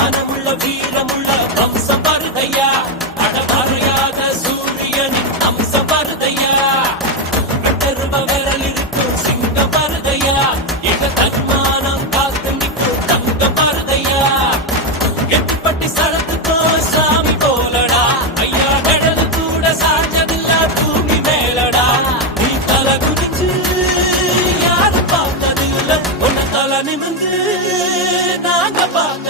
மனமுள்ள வீரமுள்ள வம்சம் வருதையா, அடமறையாத சூரியனின் அம்சம் வருதையா, வெட்டருவ விரல் இருக்கும் சிங்கம் வருதையா, எங்க தன்மானம் காத்து நிற்கும் தங்கம் வருதையா, எட்டுப்பட்டி சரத்துக்கோ சாமி போலடா, ஐயா நிழலு கூட சாஞ்சதில்ல பூமி மேலடா, நீ தலை குதிச்சு யாரும் பார்த்ததில்ல, உன்னை தலை நிமிந்து நாங்க பார்த்த